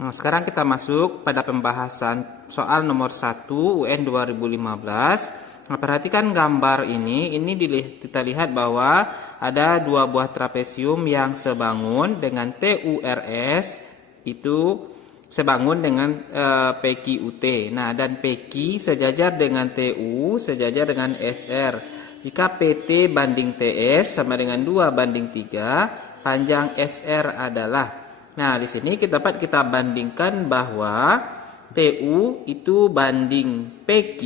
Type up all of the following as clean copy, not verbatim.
Nah, sekarang kita masuk pada pembahasan soal nomor 1 UN 2015. Nah, perhatikan gambar ini kita lihat bahwa ada dua buah trapesium yang sebangun dengan TURS itu sebangun dengan PQUT. Nah, dan PQ sejajar dengan TU sejajar dengan SR. Jika PT banding TS sama dengan 2:3, panjang SR adalah. Nah, di sini dapat kita bandingkan bahwa TU itu banding PQ,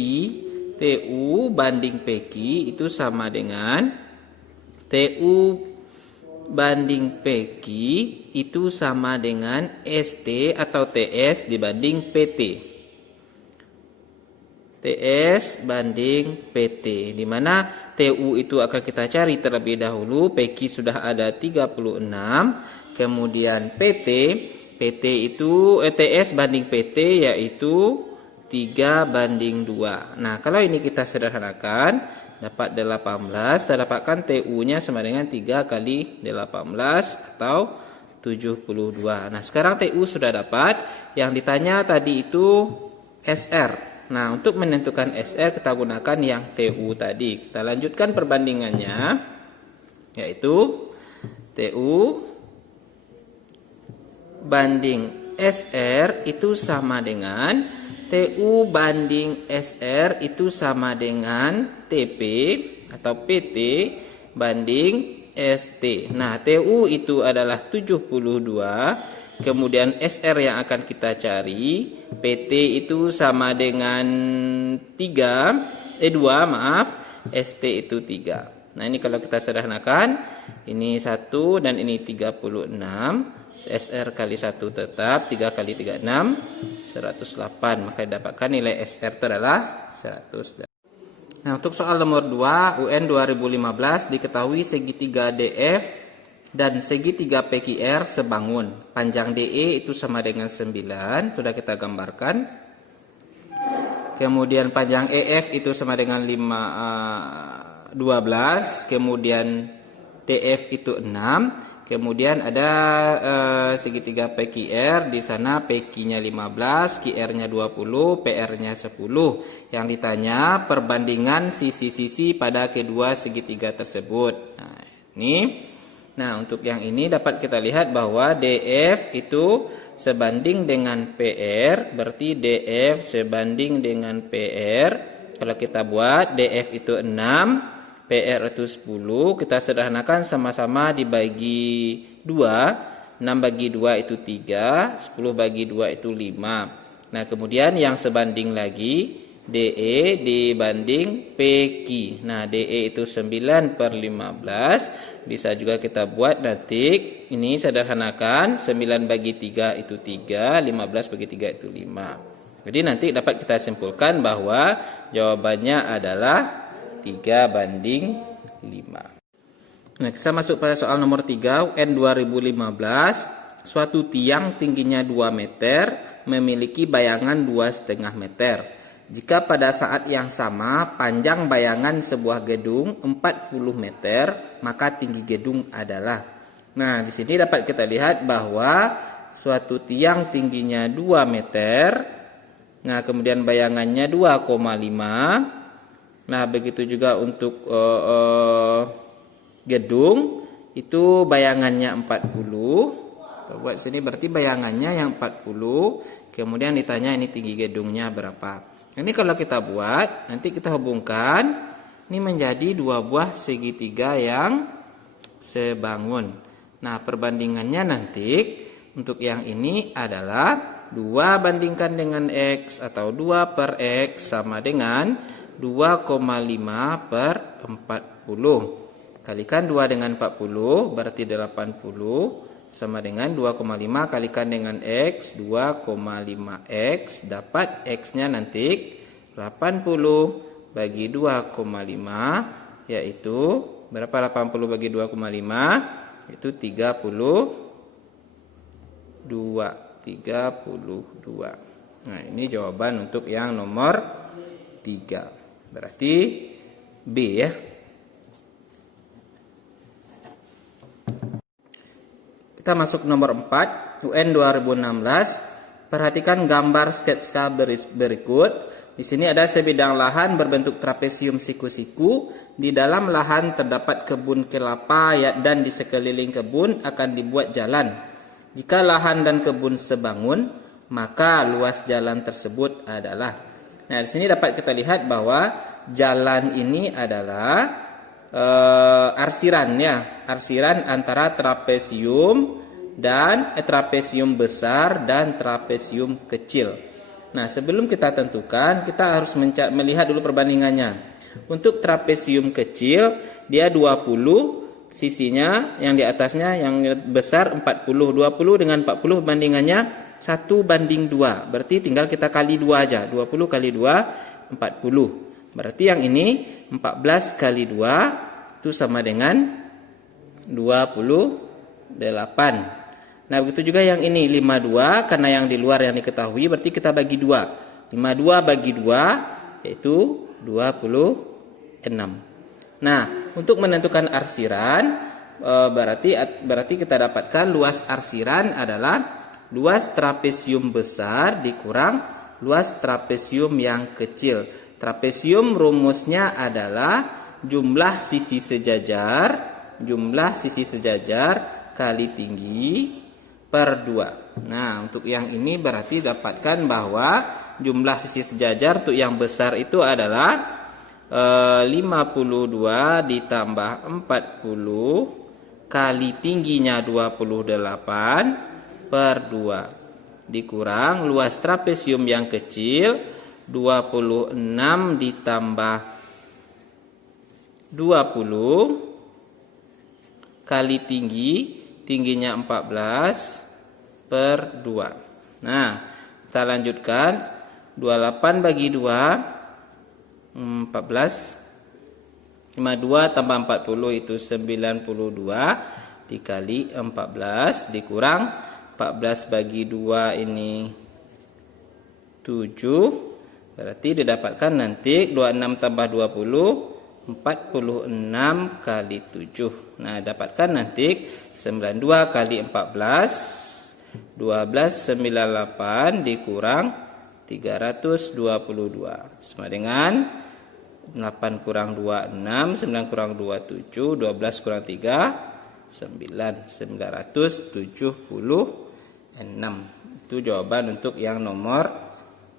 TU banding PQ itu sama dengan TU banding PQ itu sama dengan ST atau TS dibanding PT. TS banding PT, di mana TU itu akan kita cari terlebih dahulu. PQ sudah ada 36, kemudian PT itu TS banding PT yaitu 3:2. Nah, kalau ini kita sederhanakan dapat 18, kita dapatkan TU-nya sama dengan 3 kali 18 atau 72. Nah, sekarang TU sudah dapat. Yang ditanya tadi itu SR. Nah, untuk menentukan SR kita gunakan yang TU tadi. Kita lanjutkan perbandingannya, yaitu TU banding SR itu sama dengan TU banding SR itu sama dengan TP atau PT banding ST. Nah, TU itu adalah 72, kemudian SR yang akan kita cari, PT itu sama dengan 2, ST itu 3. Nah, ini kalau kita sederhanakan, ini 1 dan ini 36. SR kali 1 tetap, 3 kali 3, 6, 108. Maka didapatkan nilai SR itu adalah 100. Nah, untuk soal nomor 2 UN 2015 diketahui segitiga DF dan segitiga PQR sebangun. Panjang DE itu sama dengan 9, sudah kita gambarkan. Kemudian panjang EF itu sama dengan 12, kemudian DF itu 6. Kemudian ada segitiga PQR, di sana PQ-nya 15, QR-nya 20, PR-nya 10. Yang ditanya perbandingan sisi-sisi pada kedua segitiga tersebut. Nah, ini. Nah, untuk yang ini dapat kita lihat bahwa DF itu sebanding dengan PR, berarti DF sebanding dengan PR. Kalau kita buat DF itu 6, PR itu 10, kita sederhanakan sama-sama dibagi 2, 6 bagi 2 itu 3, 10 bagi 2 itu 5. Nah, kemudian yang sebanding lagi, DE dibanding PQ. Nah, DE itu 9/15, bisa juga kita buat nanti, ini sederhanakan, 9 bagi 3 itu 3, 15 bagi 3 itu 5. Jadi nanti dapat kita simpulkan bahwa jawabannya adalah 3:5. Nah, kita masuk pada soal nomor 3 UN 2015. Suatu tiang tingginya 2 meter memiliki bayangan 2,5 meter. Jika pada saat yang sama panjang bayangan sebuah gedung 40 meter, maka tinggi gedung adalah. Nah, di sini dapat kita lihat bahwa suatu tiang tingginya 2 meter. Nah, kemudian bayangannya 2,5. Nah, begitu juga untuk gedung itu bayangannya 40. Kita buat sini berarti bayangannya yang 40. Kemudian ditanya ini tinggi gedungnya berapa. Ini kalau kita buat, nanti kita hubungkan, ini menjadi dua buah segitiga yang sebangun. Nah, perbandingannya nanti untuk yang ini adalah 2 bandingkan dengan X atau 2/X sama dengan 2,5/40. Kalikan 2 dengan 40 berarti 80 sama dengan 2,5 kalikan dengan X, 2,5X, dapat X-nya nanti 80 bagi 2,5 yaitu berapa 80 bagi 2,5? Itu 32. Nah, ini jawaban untuk yang nomor 3. Berarti B ya. Kita masuk nomor 4, UN 2016. perhatikan gambar sketsa berikut. Di sini ada sebidang lahan berbentuk trapesium siku-siku. Di dalam lahan terdapat kebun kelapa dan di sekeliling kebun akan dibuat jalan. Jika lahan dan kebun sebangun, maka luas jalan tersebut adalah. Nah, di sini dapat kita lihat bahwa jalan ini adalah arsiran ya, arsiran antara trapesium dan trapesium besar dan trapesium kecil. Nah, sebelum kita tentukan, kita harus melihat dulu perbandingannya. Untuk trapesium kecil, dia 20 sisinya, yang di atasnya yang besar 40. 20 dengan 40 bandingannya 1:2. Berarti tinggal kita kali 2 aja. 20 kali 2, 40. Berarti yang ini 14 kali 2 itu sama dengan 28. Nah, begitu juga yang ini 52, karena yang di luar yang diketahui berarti kita bagi 2. 52 bagi 2 yaitu 26. Nah, untuk menentukan arsiran berarti kita dapatkan luas arsiran adalah luas trapesium besar dikurang luas trapesium yang kecil. Trapesium rumusnya adalah jumlah sisi sejajar kali tinggi per 2. Nah, untuk yang ini berarti dapatkan bahwa jumlah sisi sejajar untuk yang besar itu adalah 52 ditambah 40 kali tingginya 28 per 2 dikurang luas trapesium yang kecil 26 ditambah 20 kali tingginya 14 per 2. Nah, kita lanjutkan. 28 bagi 2 14. 52 tambah 40 itu 92 dikali 14 dikurang 14 bagi 2 ini 7. Berarti didapatkan nanti 26 tambah 20 46 kali 7. Nah, dapatkan nanti 92 kali 14 1298 dikurang 322 sama dengan 8 kurang 2 6, 9 kurang 2 7, 12 kurang 3 9, 976. Itu jawaban untuk yang nomor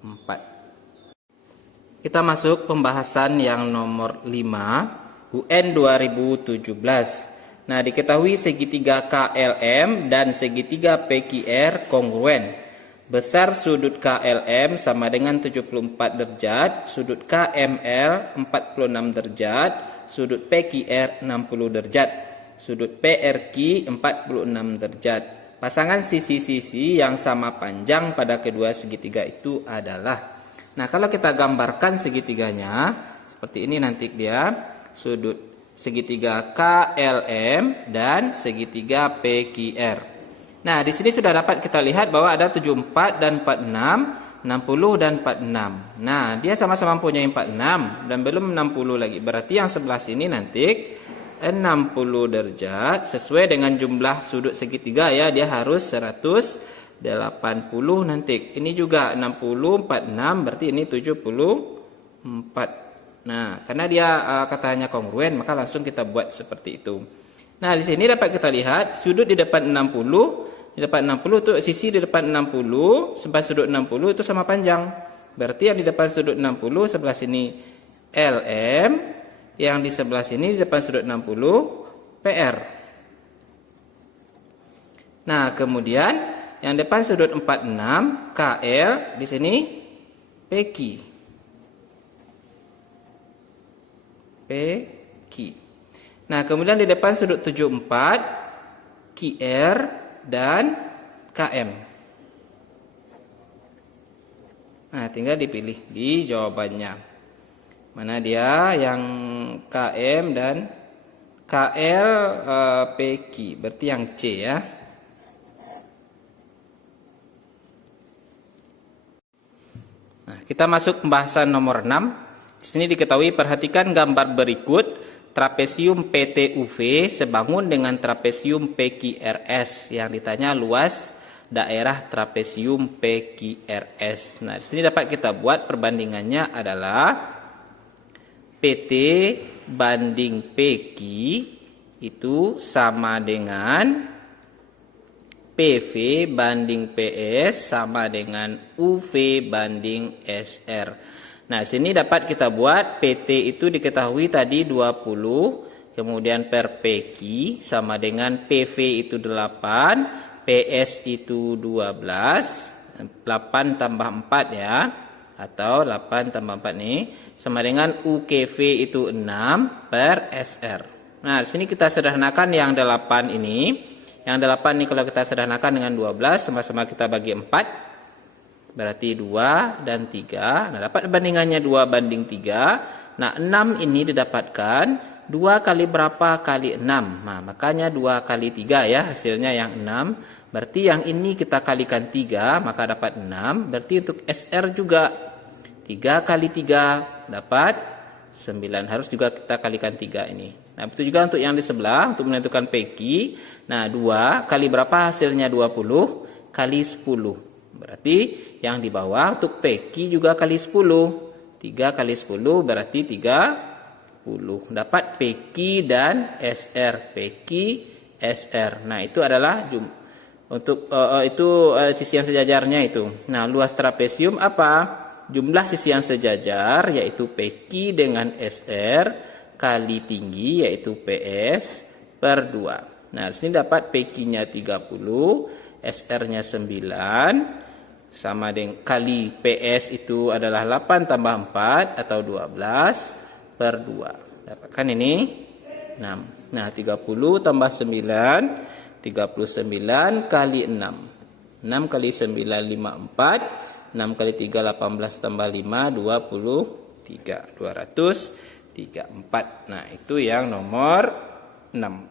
4. Kita masuk pembahasan yang nomor 5 UN 2017. Nah, diketahui segitiga KLM dan segitiga PQR kongruen. Besar sudut KLM sama dengan 74 derajat, sudut KML 46 derajat, sudut PQR 60 derajat, sudut PRQ 46 derajat. Pasangan sisi-sisi yang sama panjang pada kedua segitiga itu adalah. Nah, kalau kita gambarkan segitiganya seperti ini nanti dia sudut segitiga KLM dan segitiga PQR. Nah, di sini sudah dapat kita lihat bahwa ada 74 dan 46, 60 dan 46. Nah, dia sama-sama mempunyai 46 dan belum 60 lagi. Berarti yang sebelah sini nanti 60 derajat sesuai dengan jumlah sudut segitiga ya, dia harus 180 nanti. Ini juga 60 46 berarti ini 74. Nah, karena dia katanya kongruen, maka langsung kita buat seperti itu. Nah, di sini dapat kita lihat sudut di depan 60, di depan 60 itu sisi di depan 60 sebelah sudut 60 itu sama panjang. Berarti yang di depan sudut 60 sebelah sini LM, yang di sebelah sini di depan sudut 60 PR. Nah, kemudian yang depan sudut 46 KL, di sini PQ. Nah, kemudian di depan sudut 74 QR dan KM. Nah, tinggal dipilih di jawabannya. Mana dia yang KM dan KL PQ, berarti yang C ya. Nah, kita masuk pembahasan nomor 6. Di sini diketahui, perhatikan gambar berikut. Trapesium PTUV sebangun dengan trapesium PQRS. Yang ditanya luas daerah trapesium PQRS. Nah, di sini dapat kita buat perbandingannya adalah PT banding PQ itu sama dengan PV banding PS sama dengan UV banding SR. Nah, sini dapat kita buat PT itu diketahui tadi 20, kemudian per PQ sama dengan PV itu 8, PS itu 12, 8 tambah 4 ya, atau 8 tambah 4 nih, sama dengan UKV itu 6 per SR. Nah, di sini kita sederhanakan yang 8 ini. Yang 8 ini kalau kita sederhanakan dengan 12, sama-sama kita bagi 4, berarti 2 dan 3. Nah, dapat bandingannya 2 banding 3. Nah, 6 ini didapatkan 2 kali berapa kali 6. Nah, makanya 2 kali 3 ya, hasilnya yang 6. Berarti yang ini kita kalikan 3, maka dapat 6. Berarti untuk SR juga 3 kali 3 dapat 9. Harus juga kita kalikan 3 ini. Nah, begitu juga untuk yang di sebelah, untuk menentukan PQ. Nah, 2 kali berapa hasilnya? 20 kali 10. Berarti yang di bawah untuk PQ juga kali 10. 3 kali 10 berarti 30. Dapat PQ dan SR. PQ, SR. Nah, itu adalah untuk sisian sejajarnya itu. Nah, luas trapesium apa? Jumlah sisian sejajar yaitu PQ dengan SR kali tinggi yaitu PS per 2. Nah, di sini dapat PQ-nya 30, SR-nya 9, sama dengan kali PS itu adalah 8 tambah 4 atau 12 per 2. Dapatkan ini 6. Nah, 30 tambah 9, 39 kali 6. 6 kali 9, 54. 6 kali 3, 18 tambah 5, 23. 234. Nah, itu yang nomor 6.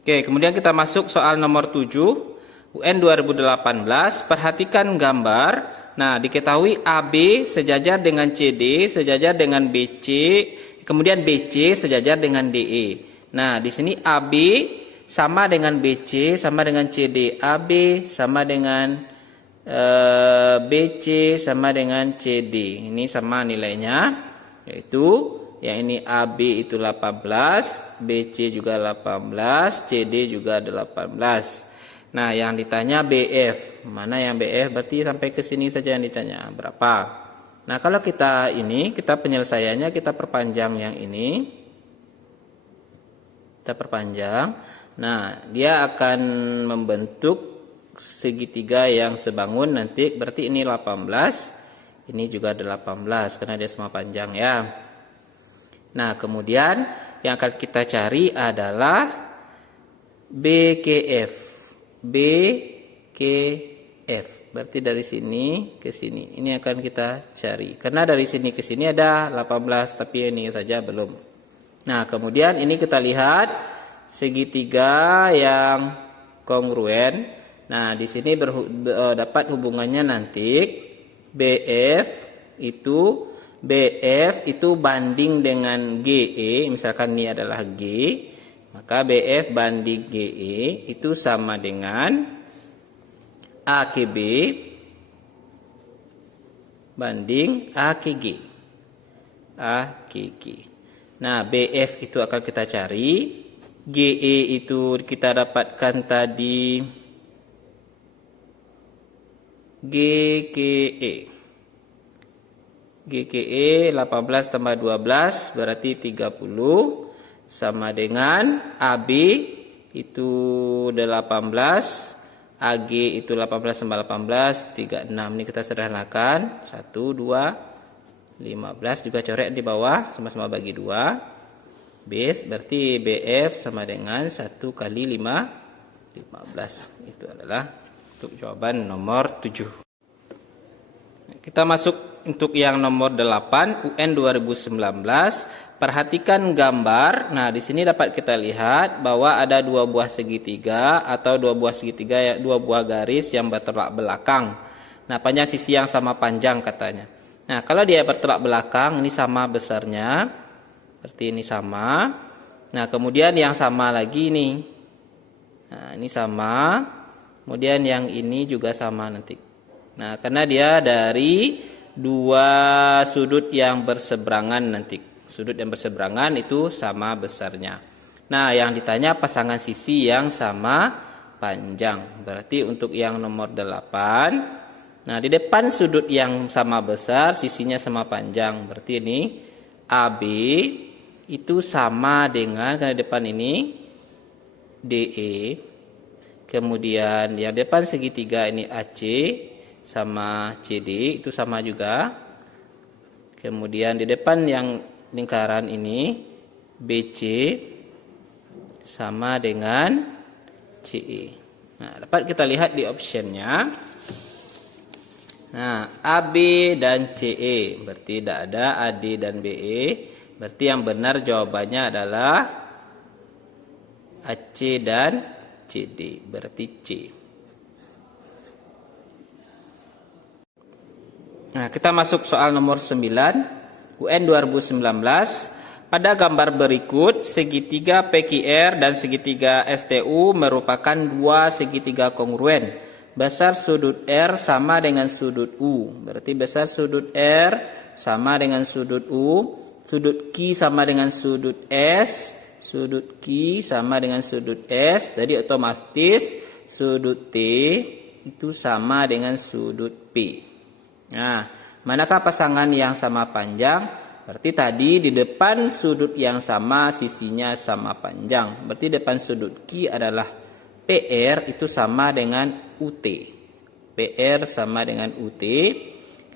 Oke, kemudian kita masuk soal nomor 7. UN 2018. Perhatikan gambar. Nah, diketahui AB sejajar dengan CD, sejajar dengan BC, kemudian BC sejajar dengan DE. Nah, di sini AB sama dengan BC, sama dengan CD. AB sama dengan BC sama dengan CD. Ini sama nilainya, yaitu yang ini AB itu 18, BC juga 18, CD juga 18. Nah, yang ditanya BF. Mana yang BF? Berarti sampai ke sini saja yang ditanya. Berapa? Nah, kalau kita penyelesaiannya kita perpanjang yang ini. Kita perpanjang. Nah, dia akan membentuk segitiga yang sebangun nanti. Berarti ini 18. Ini juga 18 karena dia sama panjang ya. Nah, kemudian yang akan kita cari adalah BKF. BKF. Berarti dari sini ke sini. Ini akan kita cari. Karena dari sini ke sini ada 18, tapi ini saja belum. Nah, kemudian ini kita lihat segitiga yang kongruen. Nah, di sini dapat hubungannya nanti BF itu banding dengan GE, misalkan ini adalah G, maka BF banding GE itu sama dengan AKB banding AKG. AKG. Nah, BF itu akan kita cari, GE itu kita dapatkan tadi GKE 18 tambah 12 berarti 30 sama dengan AB itu 18, AG itu 18 tambah 18 36. Ini kita sederhanakan 1 2 15 juga coret di bawah sama-sama bagi 2. Base berarti BF sama dengan 1 kali 5 15. Itu adalah untuk jawaban nomor 7. Kita masuk untuk yang nomor 8 UN 2019. Perhatikan gambar. Nah, di sini dapat kita lihat bahwa ada dua buah segitiga atau dua buah garis yang bertolak belakang. Nah, panjang sisi yang sama panjang katanya. Nah, kalau dia bertolak belakang ini sama besarnya. Seperti ini sama. Nah, kemudian yang sama lagi ini. Nah, ini sama. Kemudian yang ini juga sama nanti. Nah, karena dia dari dua sudut yang berseberangan nanti. Sudut yang berseberangan itu sama besarnya. Nah, yang ditanya pasangan sisi yang sama panjang. Berarti untuk yang nomor 8. Nah, di depan sudut yang sama besar, sisinya sama panjang. Berarti ini AB itu sama dengan, karena depan ini DE. Kemudian yang depan segitiga ini AC sama CD itu sama juga. Kemudian di depan yang lingkaran ini BC sama dengan CE. Nah, dapat kita lihat di optionnya. Nah, AB dan CE berarti tidak ada AD dan BE. Berarti yang benar jawabannya adalah AC dan CD, berarti C. Nah, kita masuk soal nomor 9 UN 2019. Pada gambar berikut, segitiga PQR dan segitiga STU merupakan dua segitiga kongruen. Besar sudut R sama dengan sudut U. Berarti besar sudut R sama dengan sudut U. Sudut Q sama dengan sudut S. Sudut Q sama dengan sudut S. Jadi otomatis sudut T itu sama dengan sudut P. Nah, manakah pasangan yang sama panjang? Berarti tadi di depan sudut yang sama sisinya sama panjang. Berarti depan sudut Q adalah PR itu sama dengan UT. PR sama dengan UT.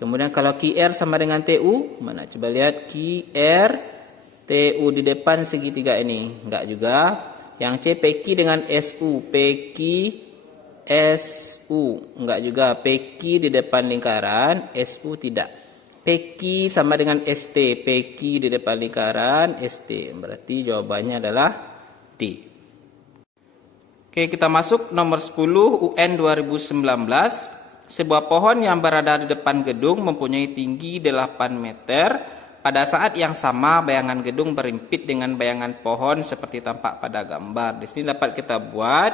Kemudian kalau QR sama dengan TU, mana coba lihat QR TU di depan segitiga ini, enggak juga. Yang C PQ dengan SU, PQ SU, enggak juga. PQ di depan lingkaran, SU tidak. PQ sama dengan ST, PQ di depan lingkaran, ST. Berarti jawabannya adalah D. Oke, kita masuk nomor 10 UN 2019. Sebuah pohon yang berada di depan gedung mempunyai tinggi 8 meter. Pada saat yang sama, bayangan gedung berimpit dengan bayangan pohon seperti tampak pada gambar. Di sini dapat kita buat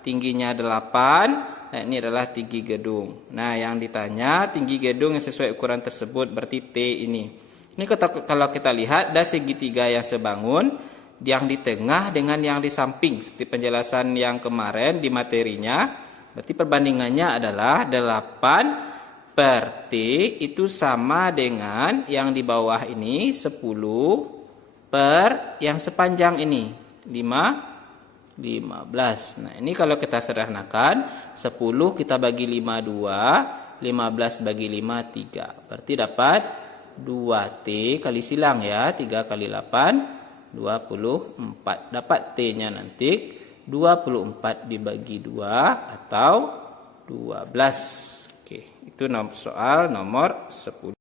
tingginya 8. Nah, ini adalah tinggi gedung. Nah, yang ditanya tinggi gedung yang sesuai ukuran tersebut berarti T ini. Ini kalau kita lihat ada segitiga yang sebangun, yang di tengah dengan yang di samping. Seperti penjelasan yang kemarin di materinya. Berarti perbandingannya adalah 8 per T itu sama dengan yang di bawah ini 10 per yang sepanjang ini 15. Nah, ini kalau kita sederhanakan 10 kita bagi 5 2, 15 bagi 5 3. Berarti dapat 2T kali silang ya, 3 kali 8 24. Dapat T-nya nanti 24 dibagi 2 atau 12. Oke, itu soal nomor 10.